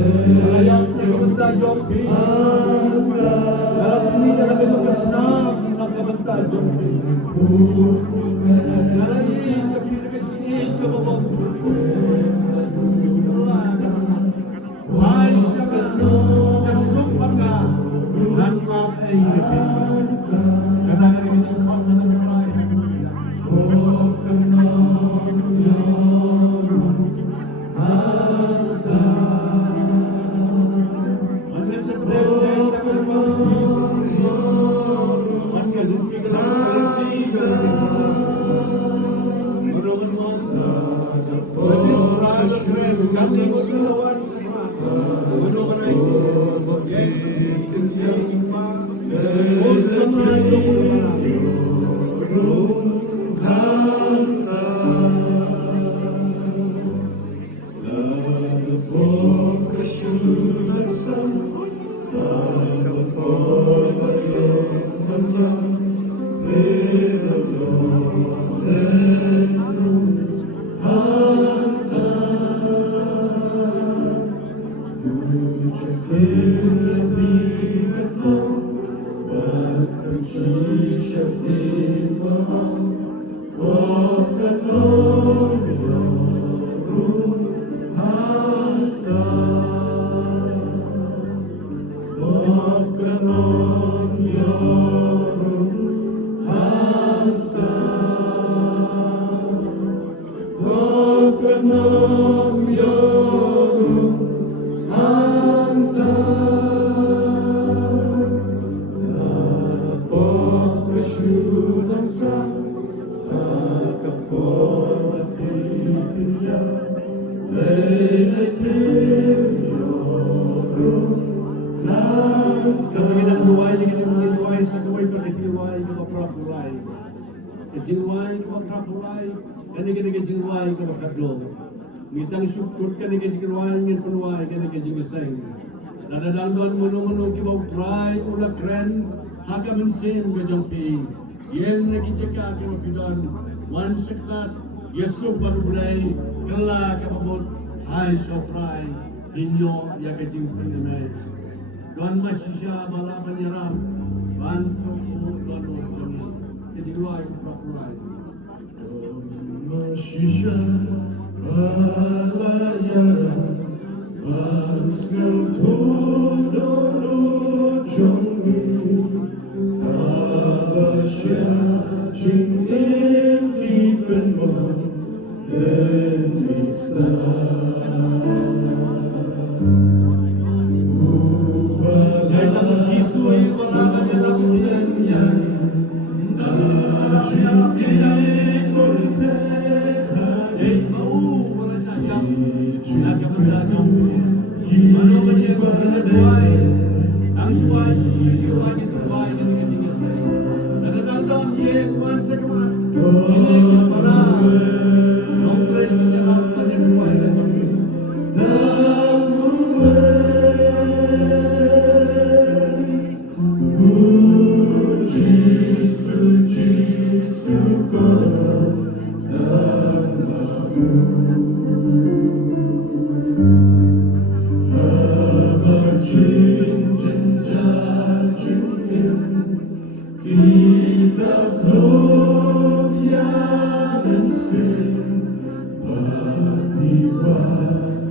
Kaya nagkabanta Jompi. Dalam ini dalam bentuk kesenang nagkabanta Jompi. Dalam ini kecil coba Hai saka kasumpa ka ang mga kaibig. Kadang-kadang kita kau na Mitang syukur kan ke jingruan ngin penuai kan ke jingeseng. Nada dalban mono-mono ki bau try ula kren haka mensin ke Jompi. Yen lagi cekak ke bidan wan sekat Yesus baru mulai kela ke babot hai so try inyo ya ke jingpen mai. Tuan masisya bala penyeram ban sokku tuan Jompi. Ke jingruan ke prapurai. Masisya Balayara Bangsal Tudoro Jongi Tabasya Jingin Kipen Mo Denista Ubala Jisui Wala Jalamunan Yani Najib Yesolte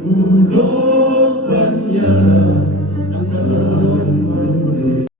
Ulog Banyara